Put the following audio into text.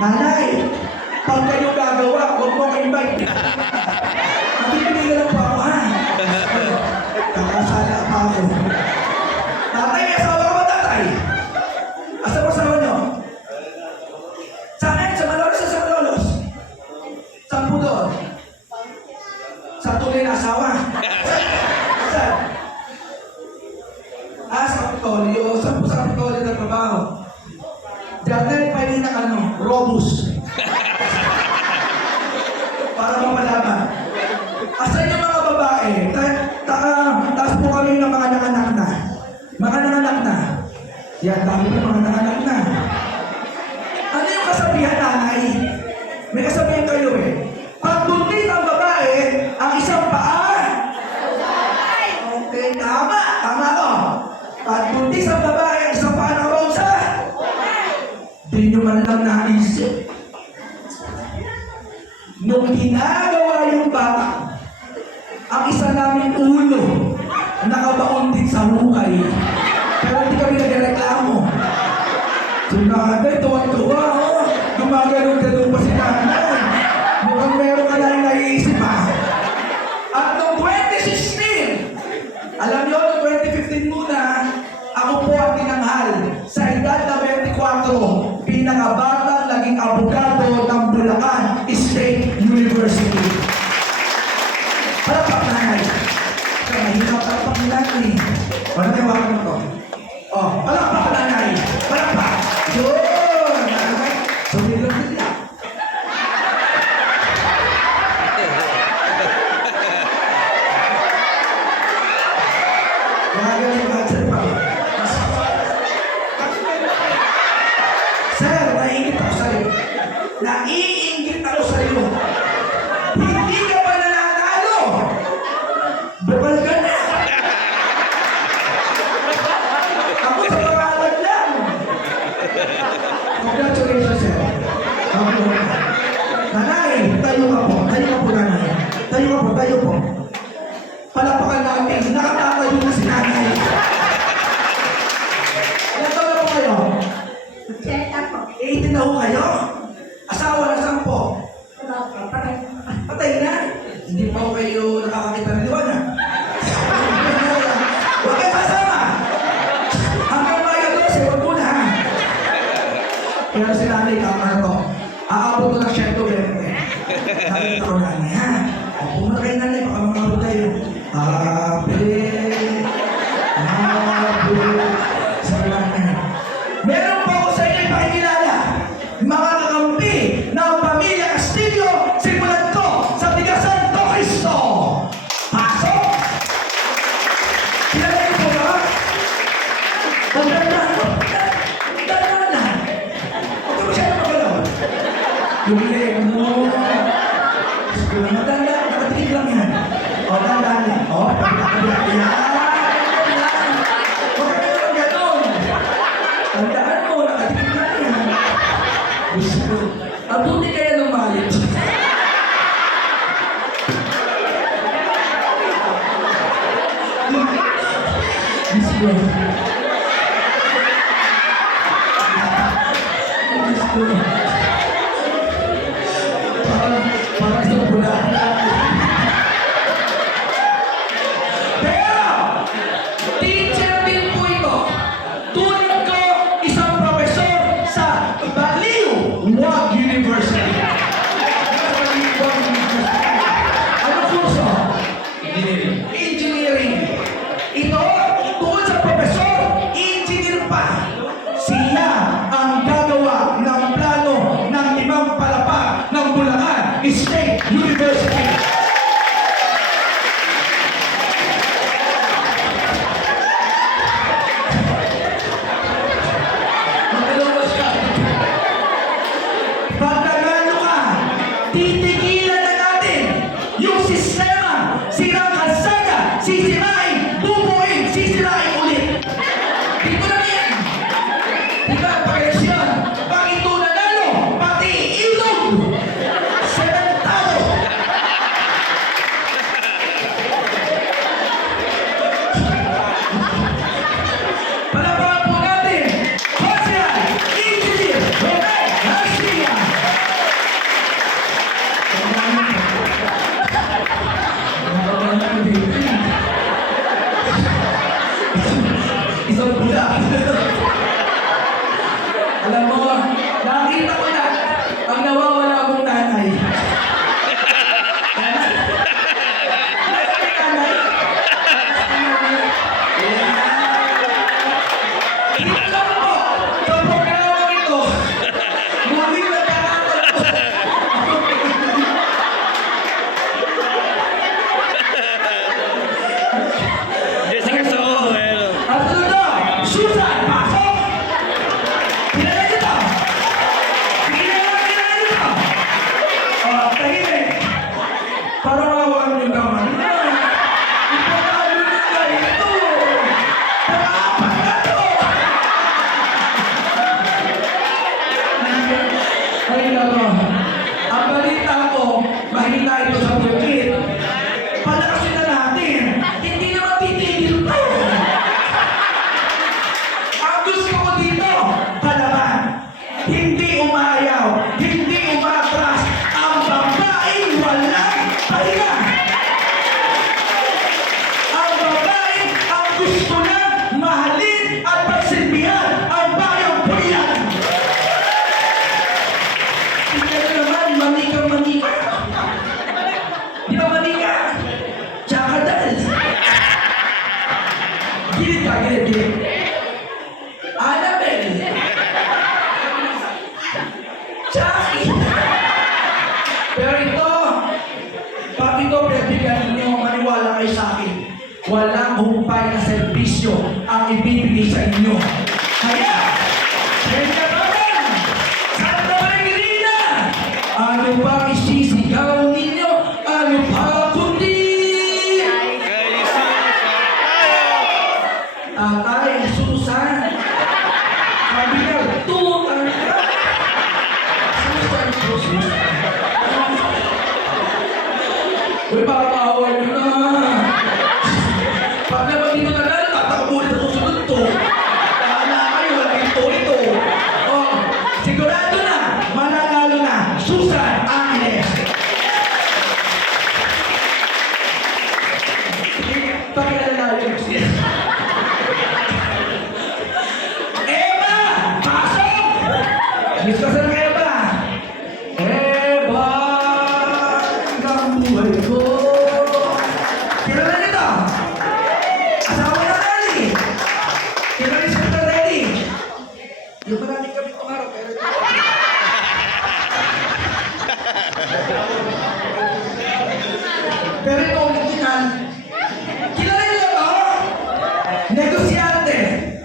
Nanay, pag kayo gagawa, huwag mo ka-invite. Nakipiligan lang po ako, ha? Kakasala pa ako. Tatay, may asawa ka ba, tatay? Asa mo asawa nyo? Saan? Sa Malolos o sa Malolos? Saan po doon? Sa tunay na asawa? Saan? Sa Kapitolyo. Saan po sa Kapitolyo na trabaho? Diyan pwede na Robus. Para mapalaman. Asan yung mga babae? Taas po kami ng mga nanganak na. Mga nanganak na. Yan, dami po mga nanganak na. Ano yung kasabihan, nanay? May kasabihan kayo eh. Pag buntis ang babae, ang isang paa. Okay, tama. Tama ko. Pag buntis ang babae, ang isang paa na rosa. Di nyo man lang naisip. Nung ginagawa yung bata, ang isa namin ulo, nakabaon din sa hukay. Pero hindi kami nagreklamo. Sinanay, tuwan-tuwa, oh. Gumagano'n-ganon pa si nanay. Mukhang meron ka lang naiisip, ha? At noong 2016, alam nyo, noong 2015 muna, ako po ang tinanghal sa edad na 24, pinakabatang naging abogado ng Bulacan State University. Palakpak nanay. Kaya mahirap palakpak ni nanay. Wala tayo wakit mo to. Oh, palakpak nanay. Palakpak. Yun! Nanay. Sumilog nila. Gagaling ba? Sir pa. Sir, naiingit ako sa'yo. Naiingit ako sa'yo. Hindi ka pa nananalo. Bukal ka na. Ako sa pangalan lang. Congratulations, sir. Nanay, tayo ka po. Tayo ka po, nanay. Tayo ka po, tayo po. Palapakan natin. Nakatatayo na si nanay. Ilan taon na po kayo? 18 na po kayo? Asawa na saan po? Patay na. Hindi pa po kayo nakakakita ng liwanag. Huwag kayo kasama. Hanggang Mayo 12, huwag muna, ha? Pero si nanay, ano to? Aabot ko lang siya ito, nakita ko nanay, ha? Kung muna kayo nanay, baka mamabot tayo. Sa nanay. Meron po ako sa inyo ipakikilala. Mga kakampi ng Pamilya Castillo, simulan ko sa Bigasan to Cristo. Pasok! Kilala niyo po ba? Maganda. Maganda. Huwag ka masyado magalaw. Yung leg mo. Maganda. Nakatingin lang yan. O, tandaan yan. O, pagkakabila. Yan. Huwag ka naman ganon. Tandaan mo, nakatingin lang yan. Gusto. Abuti kaya ng malit. Gusto. Gusto. Parang sa pula. Pero, teacher din po ito. Tulad ko, isang profesor sa Baliw Wag University. Ano kurso? Engineering. Ito, tungkol sa profesor Gilid ka, gilid. Annabelle. Chucky. Pero ito, pag ito pinagbigyan ninyo, maniwala kayo sa akin. Walang humpay na serbisyo ang ibibigay sa inyo. Kaya, kaya naman, Santa Maria, ano bang isisigaw ninyo? Ano pa kundi? Tatay, Susan. Sabi niya, tutan ka. Susan. Uy, pakapawal nyo na. Pag naman dito na lang, tatakbuhin sa susunod to. Paala kayo, ito. Oh, sigurado na, mananalo na, Susan Angeles. Pakilala